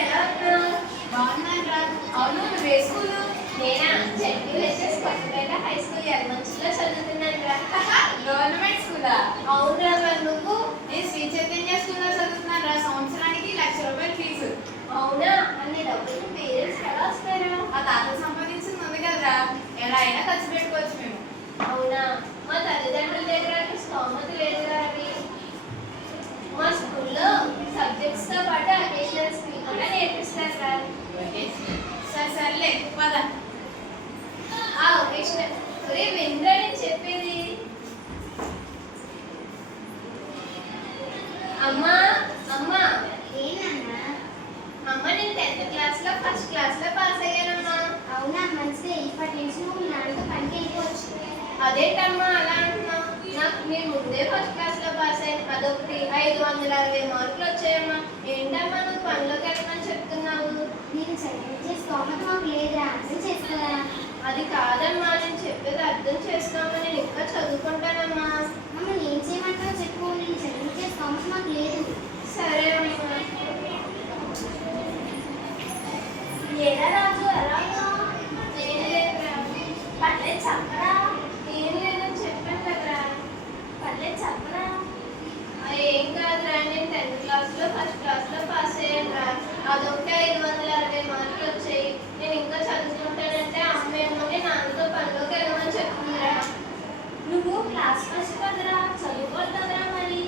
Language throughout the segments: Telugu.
ఎలా ఉన్నావు? బాగున్నాను రా. అవును, నువ్వు ఏ స్కూలు? నేనా ZUHS కొత్తపేట హై స్కూల్ ఎర్మంచిలో చదువుతున్నాను రా. గవర్నమెంట్ స్కూలా? అవునురా. మరి నువ్వు? నేను శ్రీ చైతన్య స్కూల్లో చదువుతున్నాను రా. సంవత్సరానికి ₹1,00,000 ఫీజు. అవునా? అన్ని డబ్బులు పేరెంట్స్ ఎలా వస్తారా? ఆ తాత సంపాదించింది ఉంది కదరా, ఎలా అయినా ఖర్చు పెట్టుకోవచ్చు మేము. అవునా? మా తల్లిదండ్రుల దగ్గర స్తోమత లేదు రవి. మా స్కూల్లో సబ్జెక్ట్స్ తో పాటు అకేషనల్స్ కూడా నేర్పిస్తారు రా. సరే సర్లే పద. ఆ ఒకేషనల్ ఒరే వినరా నేను చెప్పేది. అమ్మా అమ్మా ఏంటన్నా? అమ్మ నేను 10th క్లాస్లో ఫస్ట్ క్లాస్లో పాస్ అయ్యానమ్మా. అవునా, మంచిదే. ఇప్పటి నుంచి నువ్వు మీ నాన్నతో పనికి వెళ్ళిపోవచ్చు. అదేంటమ్మా అలా అంటున్నావు? నాకు నేను ముందే ఫస్ట్ క్లాస్లో పాస్ అయ్యాను. అదొకటి 560 మార్కులు వచ్చాయమ్మా. ఏంటమ్మా నువ్వు పనిలోకి వెళ్ళమని చెప్తున్నావు? నేను చదివించే స్తోమత మాకు లేదురా, అర్థం చేసుకోరా. అది కాదమ్మా, నేను చెప్పేది అర్థం చేసుకోమని. నేను ఇంకా చదువుకుంటానమ్మా. మమ్మల్ని ఏం చేయమంటావో చెప్పు. నేను చదివించే స్తోమత మాకు లేదు. సరే అమ్మా. ఏడా రాజు, ఎలా ఉన్నావు? ఏం లేదురా. పర్లేదు చెప్పరా. ఏం లేదని చెప్పాను కదరా. పర్లేదు చెప్పరా. ఏం కాదురా, నేను 10th క్లాస్లో ఫస్ట్ క్లాస్లో పాస్ అయ్యానురా. అదొకటి 560 మార్కులు వచ్చాయి. నేను ఇంకా చదువుకుంటానంటే అమ్మేమోని నాన్నతో పనిలోకి వెళ్ళమని చెప్తుందిరా. నువ్వు క్లాస్ ఫస్ట్ కదరా, చదువుకోవద్దురా మరి.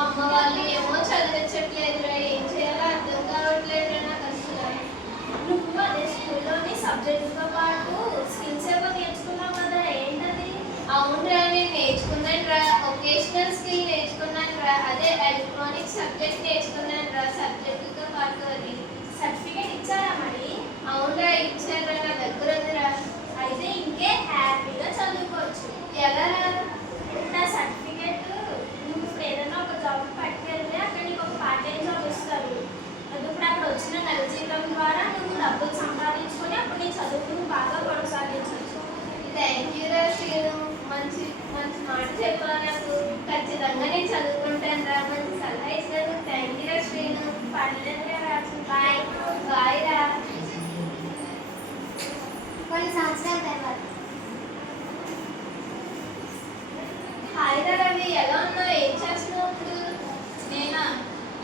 అమ్మ వాళ్ళు ఏమో చదివించట్లేదురా. ఏం చేయాలో అర్థం కావట్లేదురా నాకు అసలు. నువ్వు అదే స్కూల్లోని సబ్జెక్టుతో పాటు స్కిల్స్ ఏవో నేర్చుకున్నావు కదా, ఏంటది? అవునురా, నేను నేర్చుకున్నాను రా. ఒకేషనల్ స్కిల్ నేర్చుకున్నాను రా. అదే ఎలక్ట్రానిక్ సబ్జెక్ట్ నేర్చుకున్నాను రా. సబ్జెక్టుతో పాటు అది. సర్టిఫికేట్ ఇచ్చారా మరి? అవునురా, ఇచ్చారా, నా దగ్గర ఉందిరా. అయితే ఇంకే హ్యాపీగా చదువుకోవచ్చు. ఎలా రా? నా సర్టిఫికేట్ నువ్వు ఇప్పుడు ఏదైనా ఒక జాబ్ పట్టుకెళ్తే అక్కడ నీకు ఒక పార్ట్ టైం జాబ్ ఇస్తారు. అది ఇప్పుడు అక్కడ వచ్చిన నెల జీతం ద్వారా నువ్వు డబ్బులు సంపాదించుకొని అప్పుడు నీ చదువుకు నువ్వు బాగా కొనసాగించవచ్చు. థ్యాంక్ యూ రా శ్రీను. మంచి మంచి మాట చెప్పావు నాకు. ఖచ్చితంగా నేను చదువుకుంటాను రా. మంచి సలహా ఇచ్చినందుకు థ్యాంక్ యూ రా శ్రీను. పర్లేదురా రాజు, బాయ్. బాయ్ రా. కొన్ని సంవత్సరాల తర్వాత. హాయ్ రా రవి, ఎలా ఉన్నావు? ఏం చేస్తున్నావు ఇప్పుడు? నేనా?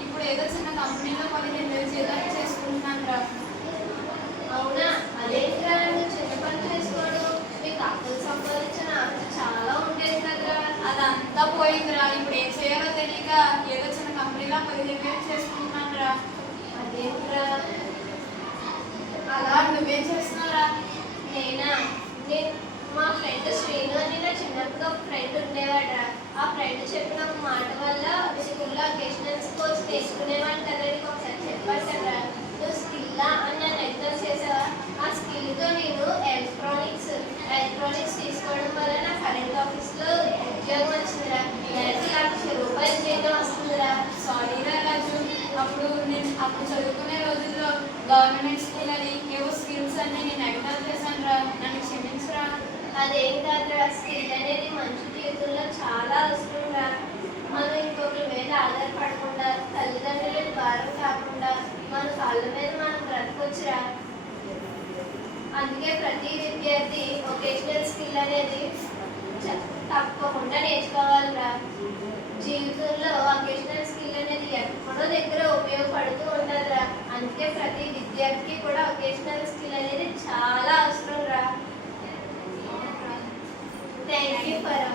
ఇప్పుడు ఏదో చిన్న కంపెనీలో 15,000 జీతం చేసుకుంటున్నాను రా. అవునా? అదేంట్రా నువ్వు చిన్న పని చేసుకోవడం? మీకు అప్పులు సంపాదించిన ఆశ చాలా ఉండేది కదరా. అదంతా పోయిందిరా. ఇప్పుడు ఏం చేయాలో తెలియక ఏదో చిన్న కంపెనీలో 15,000 చేసుకుంటున్నాను రా. అదేంట్రా? అలా నువ్వేం చేస్తున్నావురా? నేనా? నేను మా ఫ్రెండ్ శ్రీను అని నా చిన్నప్పుడు ఒక ఫ్రెండ్ ఉండేవాడ్రా. ఆ ఫ్రెండ్ చెప్పిన ఒక మాట వల్ల స్కూల్లో అకేషనల్స్ కోర్స్ నేర్చుకునేవాడు కదా. నీకు ఒకసారి చెప్పాడు కదా, నువ్వు స్కిల్లా అని నన్ను ఎగ్జామ్ చేసావా? ఆ స్కిల్తో నేను ఎలక్ట్రానిక్స్ తీసుకోవడం వల్ల నా కరెంట్ ఆఫీస్లో ఉద్యోగం వచ్చిందిరా. నెలకి ₹1,00,000 జీతం వస్తుందిరా. సారీ రా రాజు, అప్పుడు చదువుకునే రోజుల్లో గవర్నమెంట్ స్కూల్ అని ఏవో స్కిల్స్ అన్ని నేను ఎగ్జామ్ చేశాను రా. నన్ను క్షమించురా. అదేం కాదురా, స్కిల్ అనేది మనిషి జీవితంలో చాలా అవసరం రా. మనం ఇంకొకరి మీద ఆధారపడకుండా, తల్లిదండ్రులకు భారం కాకుండా మన కాళ్ళ మీద మనం బ్రతకొచ్చురా. అందుకే ప్రతి విద్యార్థి ఒకేషనల్ స్కిల్ అనేది తప్పకుండా నేర్చుకోవాలిరా. జీవితంలో ఒకేషనల్ స్కిల్ అనేది ఎక్కడో దగ్గర ఉపయోగపడుతూ ఉంటుందిరా. అందుకే ప్రతి విద్యార్థికి కూడా ఒకేషనల్ స్కిల్ అనేది చాలా అవసరం రా. Thank you for